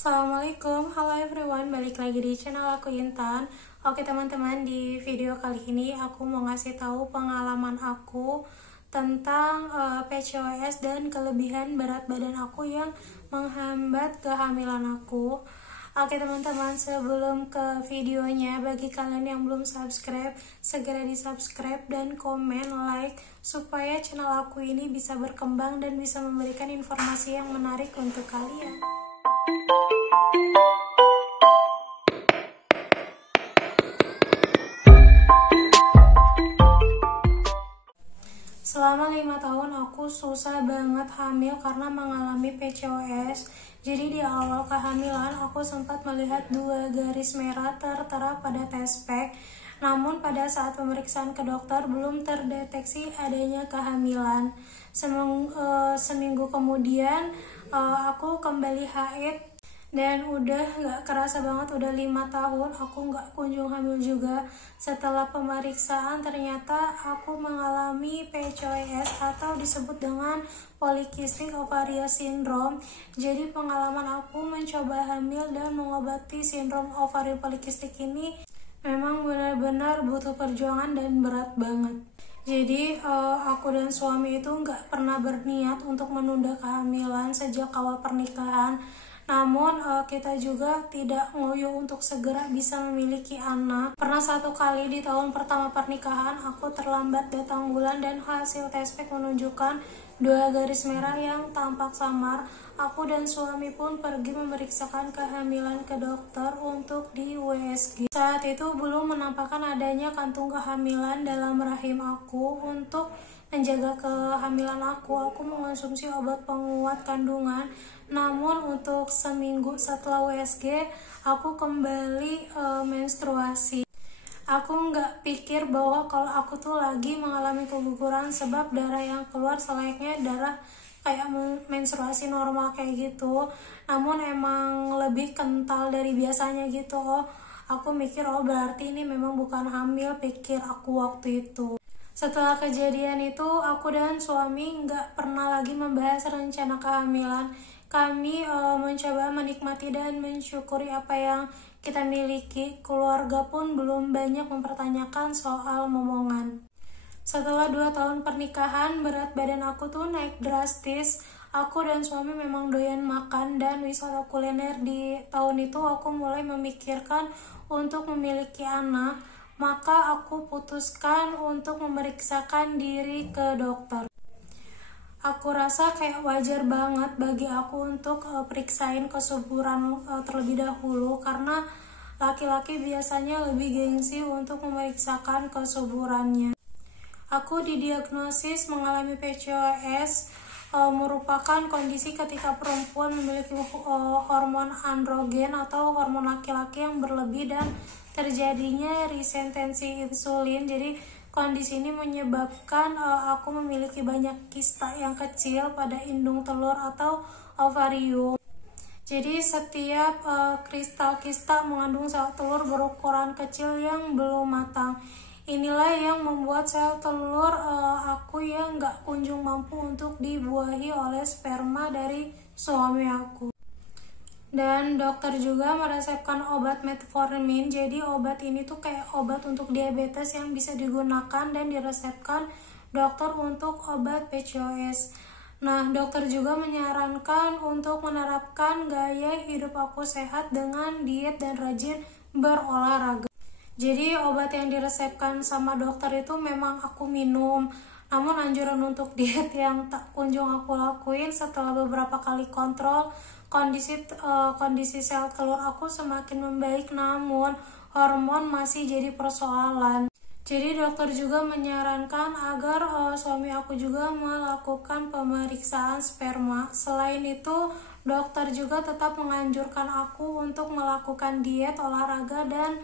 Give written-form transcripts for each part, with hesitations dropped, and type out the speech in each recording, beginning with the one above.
Assalamualaikum, halo everyone, balik lagi di channel aku Intan. Oke teman-teman, di video kali ini aku mau ngasih tahu pengalaman aku tentang PCOS dan kelebihan berat badan aku yang menghambat kehamilan aku. Oke teman-teman, sebelum ke videonya, bagi kalian yang belum subscribe, segera di subscribe dan komen, like, supaya channel aku ini bisa berkembang dan bisa memberikan informasi yang menarik untuk kalian. Selama 5 tahun aku susah banget hamil karena mengalami PCOS. Jadi di awal kehamilan aku sempat melihat 2 garis merah tertera pada tespek. Namun pada saat pemeriksaan ke dokter belum terdeteksi adanya kehamilan. Seminggu kemudian aku kembali haid. Dan udah gak kerasa banget, udah 5 tahun aku gak kunjung hamil juga. Setelah pemeriksaan ternyata aku mengalami PCOS atau disebut dengan Polycystic Ovarian Syndrome. Jadi pengalaman aku mencoba hamil dan mengobati sindrom ovarian polikistik ini memang benar-benar butuh perjuangan dan berat banget. Jadi aku dan suami itu gak pernah berniat untuk menunda kehamilan sejak awal pernikahan. Namun kita juga tidak ngoyo untuk segera bisa memiliki anak. Pernah satu kali di tahun pertama pernikahan aku terlambat datang bulan dan hasil tespek menunjukkan 2 garis merah yang tampak samar. Aku dan suami pun pergi memeriksakan kehamilan ke dokter untuk di USG. Saat itu belum menampakkan adanya kantung kehamilan dalam rahim aku. Untuk menjaga kehamilan aku mengonsumsi obat penguat kandungan. Namun untuk seminggu setelah USG aku kembali menstruasi. Aku nggak pikir bahwa kalau aku tuh lagi mengalami keguguran, sebab darah yang keluar selayaknya darah kayak menstruasi normal kayak gitu. Namun emang lebih kental dari biasanya gitu. Aku mikir berarti ini memang bukan hamil, pikir aku waktu itu. Setelah kejadian itu aku dan suami nggak pernah lagi membahas rencana kehamilan. Kami mencoba menikmati dan mensyukuri apa yang kita miliki. Keluarga pun belum banyak mempertanyakan soal momongan. Setelah 2 tahun pernikahan, berat badan aku tuh naik drastis. Aku dan suami memang doyan makan dan wisata kuliner. Di tahun itu aku mulai memikirkan untuk memiliki anak. Maka aku putuskan untuk memeriksakan diri ke dokter. Aku rasa kayak wajar banget bagi aku untuk periksain kesuburan terlebih dahulu, karena laki-laki biasanya lebih gengsi untuk memeriksakan kesuburannya. Aku didiagnosis mengalami PCOS, merupakan kondisi ketika perempuan memiliki hormon androgen atau hormon laki-laki yang berlebih dan terjadinya resistensi insulin. Jadi kondisi ini menyebabkan aku memiliki banyak kista yang kecil pada indung telur atau ovarium. Jadi setiap kristal kista mengandung sel telur berukuran kecil yang belum matang. Inilah yang membuat sel telur aku yang gak kunjung mampu untuk dibuahi oleh sperma dari suami aku. Dan dokter juga meresepkan obat metformin. Jadi obat ini tuh kayak obat untuk diabetes yang bisa digunakan dan diresepkan dokter untuk obat PCOS. Nah, dokter juga menyarankan untuk menerapkan gaya hidup aku sehat dengan diet dan rajin berolahraga. Jadi obat yang diresepkan sama dokter itu memang aku minum. Namun anjuran untuk diet yang tak kunjung aku lakuin. Setelah beberapa kali kontrol, kondisi sel telur aku semakin membaik, namun hormon masih jadi persoalan. Jadi dokter juga menyarankan agar suami aku juga melakukan pemeriksaan sperma. Selain itu, dokter juga tetap menganjurkan aku untuk melakukan diet, olahraga, dan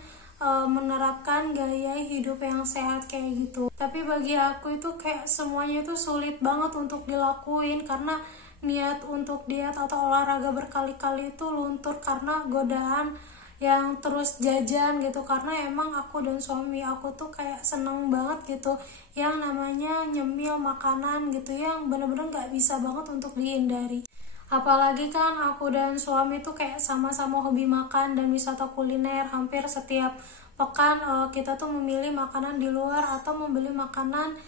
menerapkan gaya hidup yang sehat kayak gitu. Tapi bagi aku itu kayak semuanya itu sulit banget untuk dilakuin, karena niat untuk diet atau olahraga berkali-kali itu luntur karena godaan yang terus jajan gitu. Karena emang aku dan suami aku tuh kayak seneng banget gitu yang namanya nyemil makanan gitu, yang bener-bener gak bisa banget untuk dihindari. Apalagi kan aku dan suami tuh kayak sama-sama hobi makan dan wisata kuliner. Hampir setiap pekan kita tuh memilih makanan di luar atau membeli makanan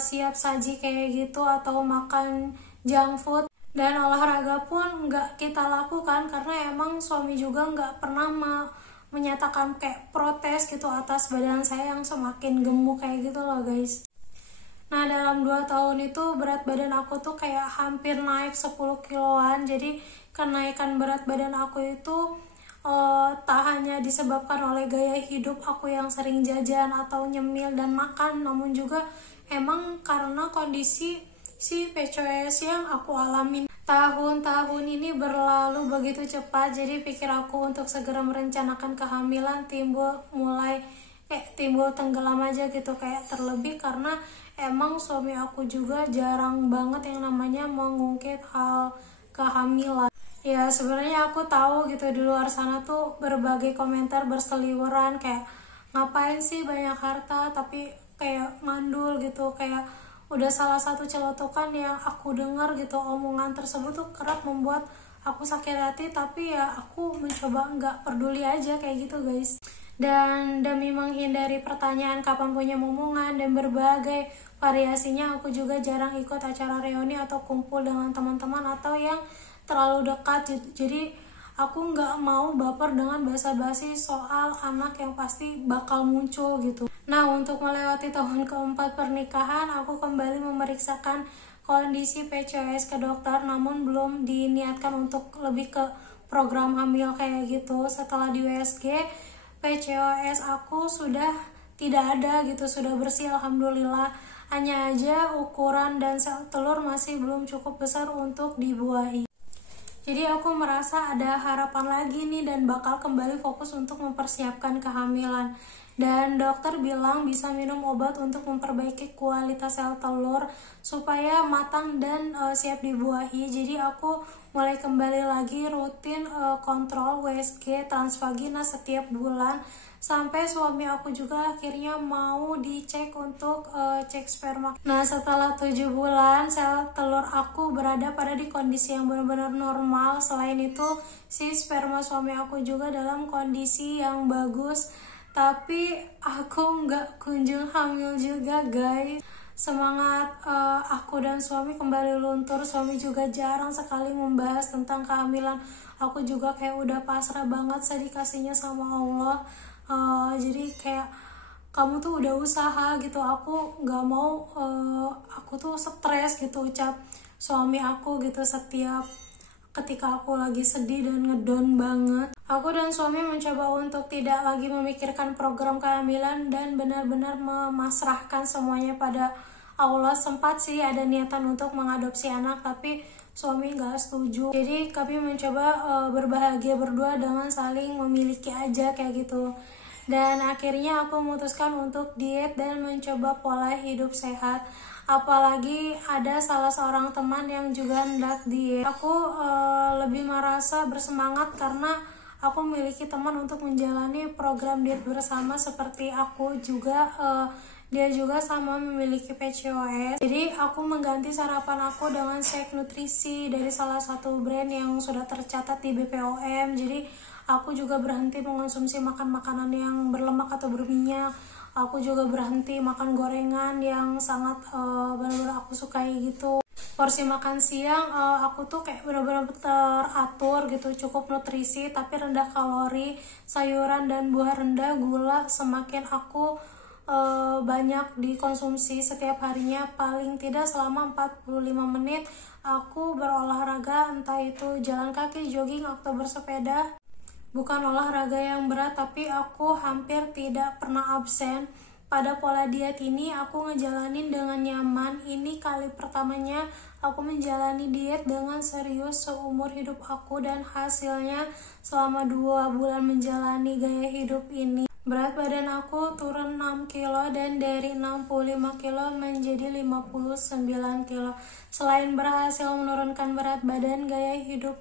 siap saji kayak gitu, atau makan junk food. Dan olahraga pun nggak kita lakukan karena emang suami juga nggak pernah menyatakan kayak protes gitu atas badan saya yang semakin gemuk kayak gitu loh guys. Nah, dalam 2 tahun itu berat badan aku tuh kayak hampir naik 10 kiloan. Jadi kenaikan berat badan aku itu tak hanya disebabkan oleh gaya hidup aku yang sering jajan atau nyemil dan makan, namun juga emang karena kondisi si PCOS yang aku alamin. Tahun-tahun ini berlalu begitu cepat, jadi pikir aku untuk segera merencanakan kehamilan timbul tenggelam aja gitu, kayak terlebih karena emang suami aku juga jarang banget yang namanya mengungkit hal kehamilan. Ya sebenarnya aku tahu gitu di luar sana tuh berbagai komentar berseliweran kayak ngapain sih banyak harta tapi kayak mandul gitu, kayak udah salah satu celotukan yang aku dengar gitu. Omongan tersebut tuh kerap membuat aku sakit hati, tapi ya aku mencoba nggak peduli aja kayak gitu guys. Dan demi menghindari pertanyaan kapan punya momongan dan berbagai variasinya, aku juga jarang ikut acara reuni atau kumpul dengan teman-teman atau yang terlalu dekat. Jadi aku nggak mau baper dengan basa-basi soal anak yang pasti bakal muncul gitu. Nah, untuk melewati tahun keempat pernikahan, aku kembali memeriksakan kondisi PCOS ke dokter, namun belum diniatkan untuk lebih ke program hamil kayak gitu. Setelah di USG, PCOS aku sudah tidak ada gitu, sudah bersih alhamdulillah. Hanya aja ukuran dan sel telur masih belum cukup besar untuk dibuahi. Jadi aku merasa ada harapan lagi nih dan bakal kembali fokus untuk mempersiapkan kehamilan. Dan dokter bilang bisa minum obat untuk memperbaiki kualitas sel telur supaya matang dan siap dibuahi. Jadi aku mulai kembali lagi rutin kontrol USG transvagina setiap bulan, sampai suami aku juga akhirnya mau dicek untuk cek sperma. Nah, setelah 7 bulan sel telur aku berada pada di kondisi yang benar-benar normal. Selain itu si sperma suami aku juga dalam kondisi yang bagus, tapi aku nggak kunjung hamil juga guys. Semangat aku dan suami kembali luntur. Suami juga jarang sekali membahas tentang kehamilan. Aku juga kayak udah pasrah banget sedikasinya sama Allah. Jadi kayak kamu tuh udah usaha gitu, aku nggak mau aku tuh stres gitu, ucap suami aku gitu setiap ketika aku lagi sedih dan ngedown banget. Aku dan suami mencoba untuk tidak lagi memikirkan program kehamilan dan benar-benar memasrahkan semuanya pada Allah. Sempat sih ada niatan untuk mengadopsi anak, tapi suami nggak setuju. Jadi kami mencoba berbahagia berdua dengan saling memiliki aja kayak gitu. Dan akhirnya aku memutuskan untuk diet dan mencoba pola hidup sehat. Apalagi ada salah seorang teman yang juga hendak diet. Aku lebih merasa bersemangat karena aku memiliki teman untuk menjalani program diet bersama seperti aku juga. Dia juga sama memiliki PCOS. Jadi aku mengganti sarapan aku dengan shake nutrisi dari salah satu brand yang sudah tercatat di BPOM. Jadi aku juga berhenti mengonsumsi makan makanan yang berlemak atau berminyak. Aku juga berhenti makan gorengan yang sangat benar-benar aku sukai gitu. Porsi makan siang aku tuh kayak benar-benar teratur gitu, cukup nutrisi tapi rendah kalori, sayuran dan buah rendah gula. Semakin aku banyak dikonsumsi setiap harinya, paling tidak selama 45 menit aku berolahraga, entah itu jalan kaki, jogging, atau bersepeda. Bukan olahraga yang berat, tapi aku hampir tidak pernah absen. Pada pola diet ini aku ngejalanin dengan nyaman. Ini kali pertamanya aku menjalani diet dengan serius seumur hidup aku, dan hasilnya selama 2 bulan menjalani gaya hidup ini, berat badan aku turun 6 kilo dan dari 65 kilo menjadi 59 kilo. Selain berhasil menurunkan berat badan, gaya hidup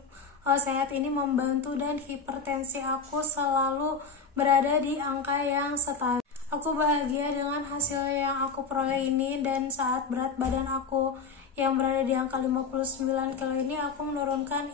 sehat ini membantu dan hipertensi aku selalu berada di angka yang stabil. Aku bahagia dengan hasil yang aku peroleh ini, dan saat berat badan aku yang berada di angka 59 kilo ini, aku menurunkan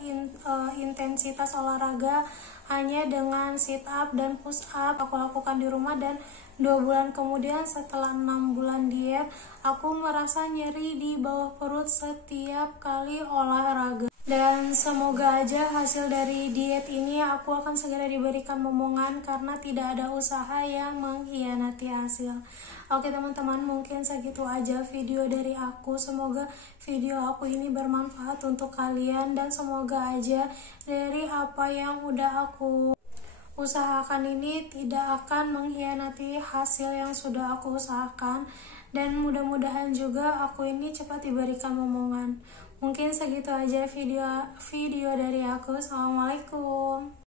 intensitas olahraga hanya dengan sit up dan push up. Aku lakukan di rumah, dan 2 bulan kemudian setelah 6 bulan diet, aku merasa nyeri di bawah perut setiap kali olahraga. Dan semoga aja hasil dari diet ini aku akan segera diberikan momongan, karena tidak ada usaha yang mengkhianati hasil. Oke teman-teman, mungkin segitu aja video dari aku. Semoga video aku ini bermanfaat untuk kalian, dan semoga aja dari apa yang udah aku usahakan ini tidak akan mengkhianati hasil yang sudah aku usahakan, dan mudah-mudahan juga aku ini cepat diberikan momongan. Mungkin segitu aja video dari aku. Assalamualaikum.